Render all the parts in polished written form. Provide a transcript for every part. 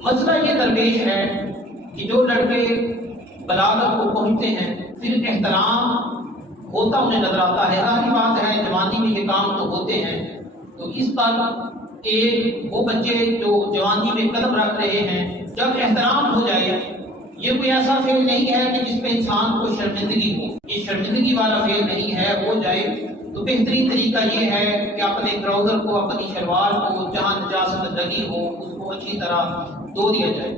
مسئلہ یہ درپیش ہے کہ جو لڑکے بلاغت کو پہنچتے ہیں پھر احترام ہوتا انہیں نظر آتا ہے، ظاہری بات ہے جوانی میں یہ کام تو ہوتے ہیں، تو اس پر ایک وہ بچے جو جوانی میں قدم رکھ رہے ہیں جب احترام ہو جائے، یہ کوئی ایسا فعل نہیں ہے کہ جس پہ انسان کو شرمندگی ہو، یہ شرمندگی والا فعل نہیں ہے، ہو جائے تو بہترین طریقہ یہ ہے کہ اپنے ٹراؤزر کو، اپنی شلوار کو جہاں نجاست لگی ہو اس کو اچھی طرح دھو دیا جائے،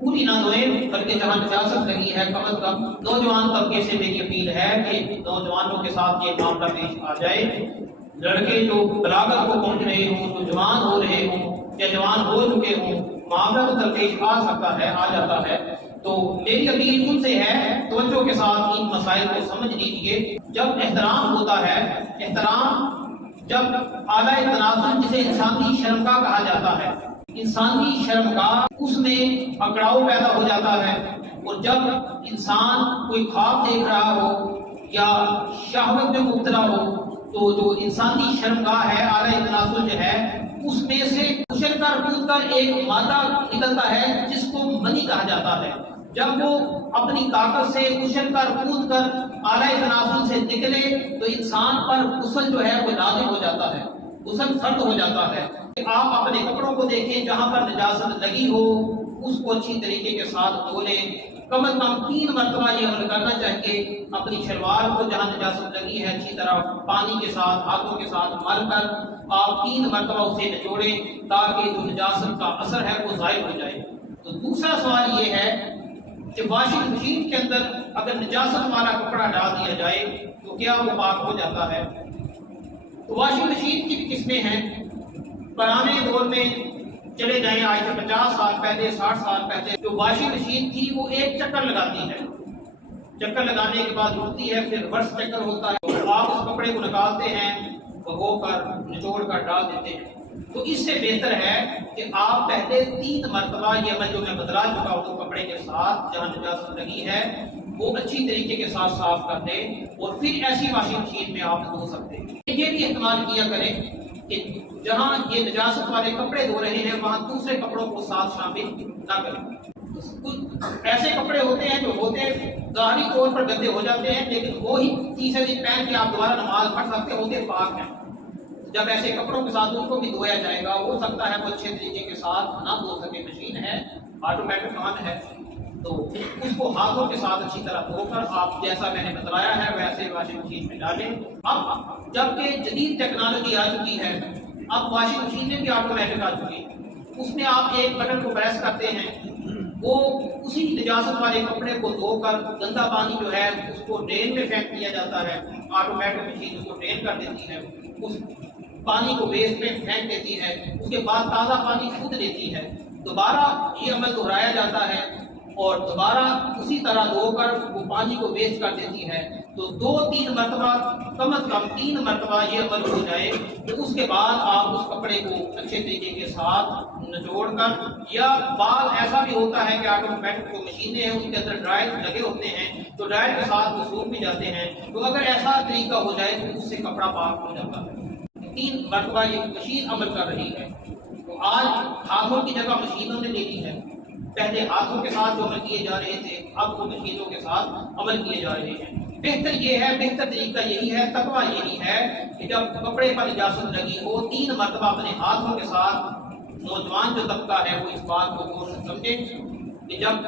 پوری نہ دھوئیں بلکہ جہاں نجاست لگی ہے کم از کم نوجوان طبقے سے میری اپیل ہے کہ نوجوانوں کے ساتھ یہ معاملہ پیش آ جائے۔ لڑکے جو بلاغت کو پہنچ رہے ہوں، جو جوان ہو رہے ہوں یا جوان ہو چکے ہوں، معاملہ تو درپیش آ سکتا ہے، آ جاتا ہے، تو میری اپیل ان سے ہے توجہ کے ساتھ ان مسائل کو سمجھ لیجیے۔ جب احترام ہوتا ہے، احترام جب اعلیٰ تناسل جسے انسانی شرمگاہ کہا جاتا ہے، انسانی شرمگاہ اس میں اکڑاؤ پیدا ہو جاتا ہے، اور جب انسان کوئی خواب دیکھ رہا ہو یا شہوت میں مبتلا ہو تو جو انسانی شرمگاہ ہے، اعلیٰ تناسل جو ہے، اس میں سے اچھل کر کود کر ایک مادہ نکلتا ہے جس کو منی کہا جاتا ہے۔ جب وہ اپنی طاقت سے اچھل کر کود کر اعلیٰ تناسل سے نکلے تو انسان پر غسل جو ہے وہ لازم ہو جاتا ہے، غسل فرض ہو جاتا ہے۔ آپ اپنے کپڑوں کو دیکھیں، جہاں پر نجاست لگی ہو اس کو اچھی طریقے کے ساتھ دھو لیں، کم از کم 3 مرتبہ یہ عمل کرنا چاہیے۔ اپنی شلوار کو جہاں نجاست لگی ہے اچھی طرح پانی کے ساتھ، ہاتھوں کے ساتھ مل کر آپ 3 مرتبہ اسے نچوڑیں تاکہ جو نجاست کا اثر ہے وہ ظاہر ہو جائے۔ تو دوسرا سوال یہ ہے کہ واشنگ مشین کے اندر اگر نجاست والا کپڑا ڈال دیا جائے تو کیا وہ پاک ہو جاتا ہے؟ تو واشنگ مشین کی بھی قسمیں ہیں۔ پرانے دور میں چلے جائیں، آج سے 50 سال پہلے، 60 سال پہلے جو واشنگ مشین تھی وہ ایک چکر لگاتی ہے، چکر لگانے کے بعد رکتی ہے، پھر ریورس چکر ہوتا ہے، تو آپ اس کپڑے کو نکالتے ہیں، بھگو کر نچوڑ کر ڈال دیتے ہیں۔ تو اس سے بہتر ہے کہ آپ پہلے 3 مرتبہ یہ عمل جو میں بتلا چکا ہوں کپڑے کے ساتھ جہاں نجاست لگی ہے وہ اچھی طریقے کے ساتھ صاف کر دیں، اور پھر ایسی واشنگ مشین میں آپ دھو سکتے ہیں۔ یہ بھی اہتمام کیا کریں کہ جہاں یہ نجاست والے کپڑے دھو رہے ہیں وہاں دوسرے کپڑوں کو ساتھ شامل نہ کریں۔ کچھ ایسے کپڑے ہوتے ہیں جو ہوتے ظاہری طور پر گندے ہو جاتے ہیں لیکن وہی تیسرے دن پہن کے آپ دوبارہ نماز پڑھ سکتے ہوتے پاک ہیں۔ جب ایسے کپڑوں کے ساتھ ان کو بھی دھویا جائے گا، ہو سکتا ہے وہ اچھے طریقے کے ساتھ نہ دھو سکے، مشین ہے، آٹومیٹک کام ہے، تو اس کو ہاتھوں کے ساتھ اچھی طرح دھو کر آپ جیسا میں نے بتلایا ہے ویسے واشنگ مشین میں ڈالیں۔ اب جبکہ جدید ٹیکنالوجی آ چکی ہے، اب واشنگ مشینیں بھی آٹومیٹک آ چکی ہیں، اس میں آپ ایک بٹن کو پریس کرتے ہیں، وہ اسی نجاست والے کپڑے کو دھو کر گندا پانی جو ہے اس کو ڈرین میں پھینک دیا جاتا ہے، آٹومیٹک مشین اس کو ڈرین کر دیتی ہے، اس پانی کو ویسٹ میں پھینک دیتی ہے، اس کے بعد تازہ پانی خود دیتی ہے، دوبارہ یہ عمل دہرایا جاتا ہے اور دوبارہ اسی طرح دھو کر وہ پانی کو ویسٹ کر دیتی ہے۔ تو 2-3 مرتبہ، کم از کم 3 مرتبہ یہ عمل ہو جائے تو اس کے بعد آپ اس کپڑے کو اچھے طریقے کے ساتھ نچوڑ کر، یا بعض ایسا بھی ہوتا ہے کہ آٹومیٹک جو مشینیں ہیں ان کے اندر ڈرائر لگے ہوتے ہیں تو ڈرائر کے ساتھ وہ سوکھ بھی جاتے ہیں، تو اگر ایسا طریقہ ہو جائے تو اس سے کپڑا پاک ہو جاتا ہے۔ 3 مرتبہ یہ مشین عمل کر رہی ہے، تو آج ہاتھوں کی جگہ مشینوں نے لے لی ہے۔ پہلے ہاتھوں کے ساتھ جو عمل کیے جا رہے تھے اب وہ مشینوں کے ساتھ عمل کیے جا رہے ہیں۔ بہتر یہ ہے، بہتر طریقہ یہی ہے، تقویٰ یہی ہے کہ جب کپڑے پر نجاست لگی ہو 3 مرتبہ اپنے ہاتھوں کے ساتھ، نوجوان جو طبقہ ہے وہ اس بات کو غور سے سمجھے کہ جب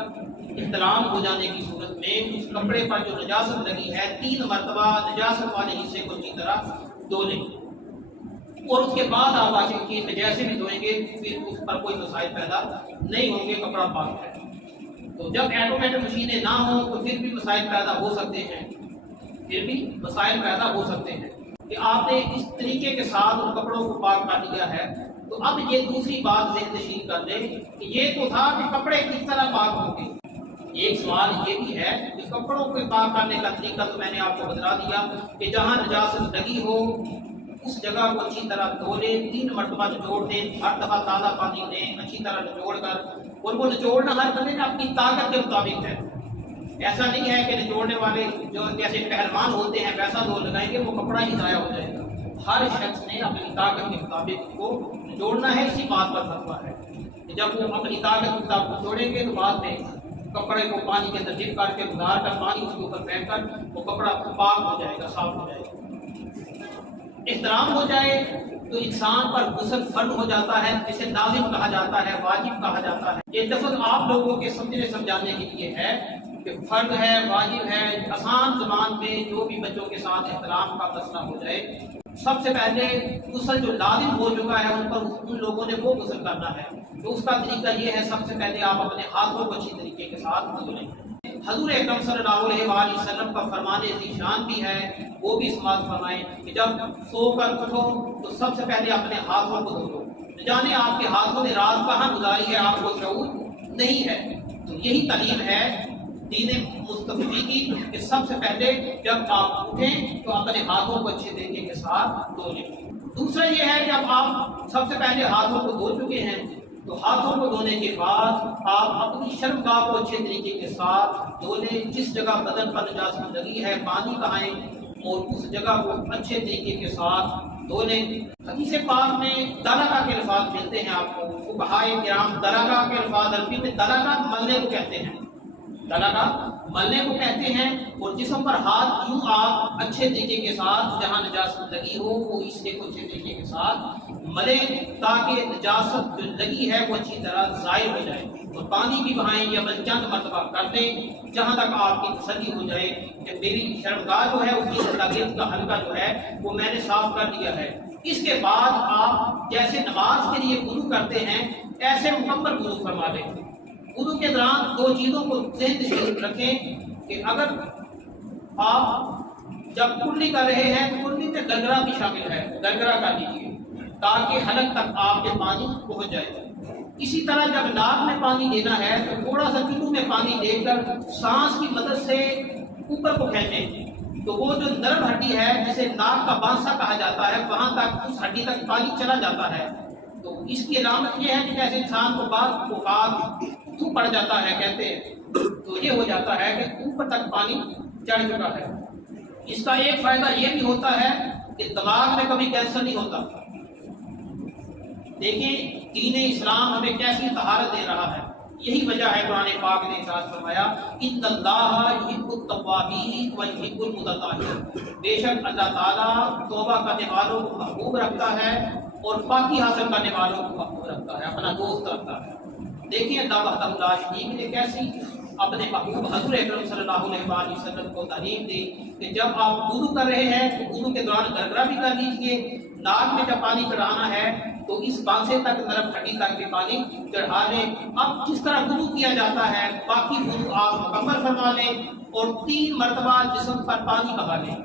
احتلام ہو جانے کی صورت میں اس کپڑے پر جو نجاست لگی ہے 3 مرتبہ نجاست والے حصے کو اچھی طرح دھو لیں، اور اس کے بعد آپ واشنگ مشین میں جیسے بھی دھوئیں گے پھر اس پر کوئی مسائل پیدا نہیں ہوں گے، کپڑا پاک ہے۔ تو جب آٹومیٹک مشینیں نہ ہوں تو پھر بھی مسائل پیدا ہو سکتے ہیں، پھر بھی مسائل پیدا ہو سکتے ہیں کہ آپ نے اس طریقے کے ساتھ ان کپڑوں کو پاک کر لیا ہے۔ تو اب یہ دوسری بات ذہن نشین کر لیں کہ یہ تو تھا کہ کپڑے کس طرح پاک ہوں گے۔ ایک سوال یہ بھی ہے کہ کپڑوں کو پاک کرنے کا طریقہ تو میں نے آپ کو بتلا دیا کہ جہاں نجاست لگی ہو اس جگہ کو اچھی طرح دھو لیں، 3 مرتبہ نچوڑ دیں، ہر دفعہ تازہ پانی دیں اچھی طرح نچوڑ کر، اور وہ نچوڑنا ہر بندے نے اپنی طاقت کے مطابق ہے۔ ایسا نہیں ہے کہ نچوڑنے والے جو جیسے پہلوان ہوتے ہیں ویسا دھو لگائیں گے وہ کپڑا ہی ضائع ہو جائے گا۔ ہر شخص نے اپنی طاقت کے مطابق کو نچوڑنا ہے، اسی بات پر فتویٰ ہے۔ کہ جب وہ اپنی طاقت کو چھوڑیں گے تو بعد میں کپڑے کو پانی کے اندر ڈپ کر کے گزار کر پانی اس کے اوپر پھینک کر وہ کپڑا پاک ہو جائے گا، صاف ہو جائے گا۔ احترام ہو جائے تو انسان پر غسل فرض ہو جاتا ہے، جسے لازم کہا جاتا ہے، واجب کہا جاتا ہے۔ یہ لفظ آپ لوگوں کے سمجھنے سمجھانے کے لیے ہے کہ فرض ہے، واجب ہے۔ آسان زبان میں جو بھی بچوں کے ساتھ احترام کا مسئلہ ہو جائے، سب سے پہلے غسل جو لازم ہو چکا ہے ان پر ان لوگوں نے وہ غسل کرنا ہے۔ تو اس کا طریقہ یہ ہے، سب سے پہلے آپ اپنے ہاتھوں کو اچھی طریقے کے ساتھ دھو لیں۔ حضور اکرم صلی اللہ علیہ وآلہ وسلم کا فرمان ذیشان بھی ہے، وہ بھی سماعت فرمائیں کہ جب سو کر اٹھو تو سب سے پہلے اپنے ہاتھوں کو دھو لو۔ جانے آپ کے ہاتھوں نے رات کہاں گزاری ہے آپ کو شعور نہیں ہے۔ تو یہی تعلیم ہے دین مصطفی کی کہ سب سے پہلے جب آپ اٹھیں تو اپنے ہاتھوں کو اچھے طریقے کے ساتھ دھو لیں۔ دوسرا یہ ہے کہ اب آپ سب سے پہلے ہاتھوں کو دھو چکے ہیں تو ہاتھوں کو دھونے کے بعد آپ اپنی شرمگاہ کو اچھے طریقے کے ساتھ دھو لیں۔ جس جگہ بدن پر نجاست لگی ہے پانی بہائیں اور اس جگہ کو اچھے طریقے کے ساتھ دھو لیں۔ حدیث پاک میں دلگا کے الفاظ ملتے ہیں آپ کو، فقہائے کرام دلگا کے الفاظ عربی میں دلگا ملنے کو کہتے ہیں، دلگا ملنے کو کہتے ہیں، اور جسم پر ہاتھ یوں آپ اچھے طریقے کے ساتھ جہاں نجاست لگی ہو وہ اس کو اچھے طریقے کے ساتھ ملے تاکہ نجاست جو لگی ہے وہ اچھی طرح ظاہر ہو جائے، اور پانی بھی بہائیں یا بس چند مرتبہ کر دیں جہاں تک آپ کی تسلی ہو جائے کہ میری شرمگاہ جو ہے اس کی گرد کا حلقہ جو ہے وہ میں نے صاف کر دیا ہے۔ اس کے بعد آپ جیسے نماز کے لیے وضو کرتے ہیں ایسے مکمل وضو فرما لیں۔ وضو کے دوران دو چیزوں کو ذہن نشین رکھیں کہ اگر آپ جب کلی کر رہے ہیں تو کلی میں گرگرا بھی شامل ہے، گرگرا کر لیجیے تاکہ حلق تک آپ کے پانی پہنچ جائے۔ اسی طرح جب ناک میں پانی لینا ہے تو تھوڑا سا چلو میں پانی لے کر سانس کی مدد سے اوپر کو کھینچیں تو وہ جو نرم ہڈی ہے جسے ناک کا بانسا کہا جاتا ہے وہاں تک اس ہڈی تک پانی چلا جاتا ہے۔ تو اس کی علامت یہ ہے کہ جیسے انسان کو بعد تو پڑ جاتا ہے کہتے ہیں، تو یہ ہو جاتا ہے کہ اوپر تک پانی چڑھ چکا ہے۔ اس کا ایک فائدہ یہ بھی ہوتا ہے کہ دماغ میں کبھی کینسر نہیں ہوتا۔ دیکھیں دین اسلام ہمیں کیسی طہارت دے رہا ہے، یہی وجہ ہے قرآن پاک نے ارشاد فرمایا ان اللہ یحب التوابین و یحب المتطہرین، بے شک اللہ تعالیٰ توبہ کرنے والوں کو محبوب رکھتا ہے اور پاکی حاصل کرنے والوں کو محبوب رکھتا ہے، اپنا دوست رکھتا ہے۔ دیکھیے اللہ وحدہ لا شریک نے کیسی اپنے محبوب حضور اکرم صلی اللہ علیہ وآلہ وسلم کو تعلیم دی کہ جب آپ وضو کر رہے ہیں تو وضو کے دوران گرگرا بھی کر لیجیے، ناک میں جب پانی چڑھانا ہے تو اس بانسے تک نرم ہڈی تک بھی پانی چڑھا لیں۔ اب جس طرح وضو کیا جاتا ہے باقی وضو آپ مکمل فرما لیں اور 3 مرتبہ جسم پر پانی بہا لیں،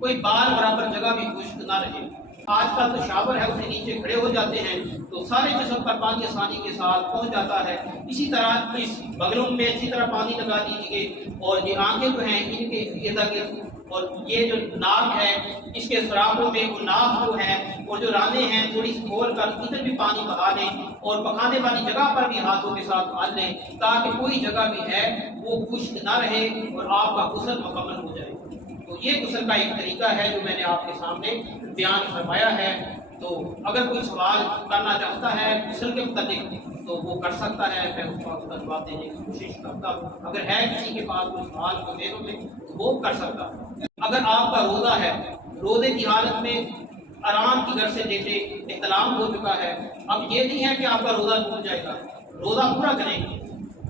کوئی بال برابر جگہ بھی خشک نہ رہے۔ آج کل تو شاور ہے اسے نیچے کھڑے ہو جاتے ہیں تو سارے جسم پر پانی آسانی کے ساتھ پہنچ جاتا ہے۔ اسی طرح اس بغلوں میں اچھی طرح پانی لگا دیجیے اور یہ آنکھیں جو ہیں ان کے ارد گرد اور یہ جو ناک ہے اس کے سراخوں میں وہ ناک جو ہے اور جو رانے ہیں تھوڑی سی کھول کر ادھر بھی پانی بہا لیں اور پکانے والی جگہ پر بھی ہاتھوں کے ساتھ ڈال لیں تاکہ کوئی جگہ بھی ہے وہ خشک نہ رہے اور آپ کا غسل مکمل ہو جائے۔ تو یہ غسل کا ایک طریقہ ہے جو میں نے آپ کے سامنے بیان فرمایا ہے۔ تو اگر کوئی سوال کرنا چاہتا ہے غسل کے متعلق تو وہ کر سکتا ہے، میں اس کا جواب دینے کی کوشش کرتا ہوں۔ اگر ہے کسی کے پاس کوئی سوال تو میروں میں تو وہ کر سکتا ہے۔ اگر آپ کا روزہ ہے، روزے کی حالت میں آرام کی غرض سے جیسے احتلام ہو چکا ہے، اب یہ نہیں ہے کہ آپ کا روزہ ٹوٹ جائے گا، روزہ پورا کریں،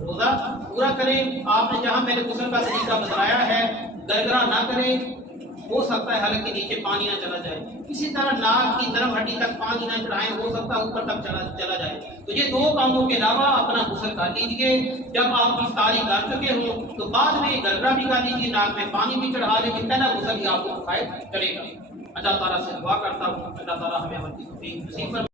روزہ پورا کریں۔ آپ نے جہاں میں نے غسل کا طریقہ بتایا ہے گرگرا نہ کریں، ہو سکتا ہے حلق کے نیچے پانی نہ چلا جائے، اسی طرح ناک کی نرم ہڈی تک پانی نہ چڑھائیں، ہو سکتا ہے اوپر تک چلا جائے۔ تو یہ 2 کاموں کے علاوہ اپنا غسل کر لیجیے۔ جب آپ افطاری کر چکے ہوں تو بعد میں گرگرا بھی کر لیجیے، ناک میں پانی بھی چڑھا لیجیے، پہلا غسل ہی آپ کو کفایت کرے گا۔ اللہ تعالیٰ سے دعا کرتا ہوں اللہ تعالیٰ ہمیں عمل کی توفیق نصیب فرمائے۔